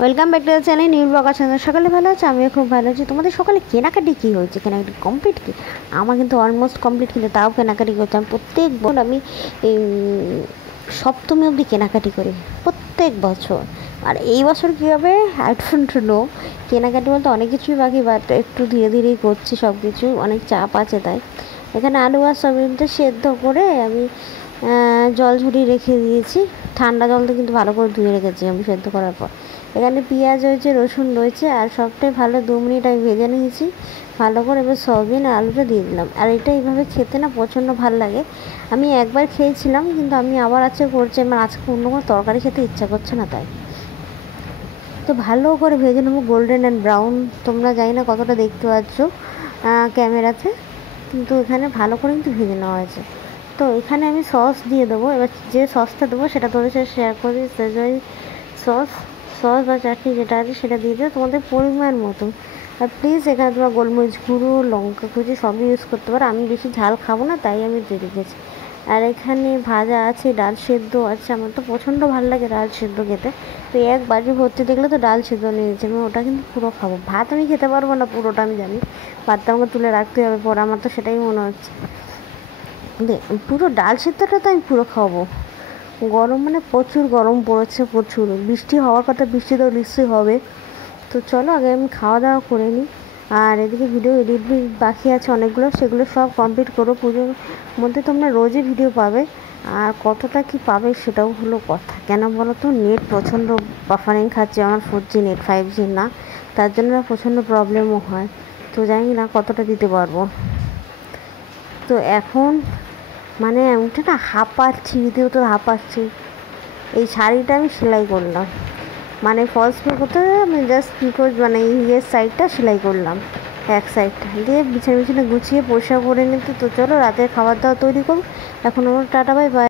Welcome back to the channel new blogger channel. সকালে ভালো আছে, আমিও খুব ভালো আছি। তোমাদের সকালে কেনাকাটি কী হয়েছে? কেনাকাটি কমপ্লিট কি? আমার কিন্তু অলমোস্ট কমপ্লিট, কিন্তু তাও কেনাকাটি করছি। আমি প্রত্যেক বছর আমি এই সপ্তমী অবধি কেনাকাটি করি প্রত্যেক বছর। আর এই বছর কী হবে আই ডোন্ট নো। কেনাকাটি বলতে অনেক কিছুই বাকি, বাট একটু ধীরে ধীরেই করছি সব কিছু, অনেক চাপ আছে। তাই এখানে আলু আর সয়াবিনটা সেদ্ধ করে আমি জল ঝরিয়ে রেখে দিয়েছি। ঠান্ডা জলটা কিন্তু ভালো করে ধুয়ে রেখেছি আমি সেদ্ধ করার পর। এখানে পেঁয়াজ রয়েছে, রসুন রয়েছে, আর সবটাই ভালো 2 মিনিট আমি ভেজে নিয়েছি ভালো করে। এবার সয়াবিন আর আলুটা দিয়ে দিলাম। আর এটা এইভাবে খেতে না প্রচণ্ড ভালো লাগে। আমি একবার খেয়েছিলাম, কিন্তু আমি আবার আজকে করছি। আমার আজকে অন্য কোনো তরকারি খেতে ইচ্ছা করছে না, তাই তো ভালো করে ভেজে নেবো গোল্ডেন অ্যান্ড ব্রাউন। তোমরা জানি না কতটা দেখতে পাচ্ছ ক্যামেরাতে, কিন্তু এখানে ভালো করে কিন্তু ভেজে নেওয়া হয়েছে। তো এখানে আমি সস দিয়ে দেবো। এবার যে সসটা দেবো সেটা তোমাদের সাথে শেয়ার করি। সেজওয়ান সস সস বা চাটনি যেটা আছে সেটা দিয়ে দেবে তোমাদের পরিমাণ মতো। আর প্লিজ এখানে তোমরা গোলমরিচ গুঁড়ো, লঙ্কা কুচি সবই ইউজ করতে পারো। আমি বেশি ঝাল খাবো না, তাই আমি দিয়ে রেখেছি। আর এখানে ভাজা আছে, ডাল সেদ্ধ আছে। আমার তো প্রচণ্ড ভালো লাগে ডাল সেদ্ধ খেতে। তো এক বাটি ভর্তি দেখলে তো ডাল সেদ্ধ নিয়েছি আমি, ওটা কিন্তু পুরো খাবো। ভাত আমি খেতে পারবো না পুরোটা, আমি জানি। ভাতটা আমাকে তুলে রাখতে হবে পরে, আমার তো সেটাই মনে হচ্ছে। পুরো ডাল সেদ্ধটা তো আমি পুরো খাবো। গরম মানে প্রচুর গরম পড়েছে, প্রচুর বৃষ্টি হওয়ার কথা, বৃষ্টি তো নিশ্চয়ই হবে। তো চলো আগে আমি খাওয়া দাওয়া করে নিই। আর এদিকে ভিডিও এডিট বাকি আছে অনেকগুলো, সেগুলো সব কমপ্লিট করো। পুজোর মধ্যে তোমরা রোজই ভিডিও পাবে। আর কতটা কি পাবে সেটাও হলো কথা। কেন বলো তো, নেট প্রচণ্ড বাফারিং খাচ্ছে আমার, 4G নেট, 5G না। তার জন্য প্রচণ্ড প্রবলেমও হয়। তো জানি না কতটা দিতে পারবো। তো এখন মানে এমনটা না হাঁপাচ্ছি, রীতিমতো হাঁপাচ্ছি। এই শাড়িটা আমি সেলাই করলাম, মানে ফলস পে করতে আমি জাস্ট কী করে মানে ইয়ের সাইডটা সেলাই করলাম, এক সাইডটা দিয়ে বিছানা গুছিয়ে পরিষ্কার করে নিতে। তো চলো রাতের খাবার দাওয়া তৈরি করবো। এখন আমার টাটা বাই বাই।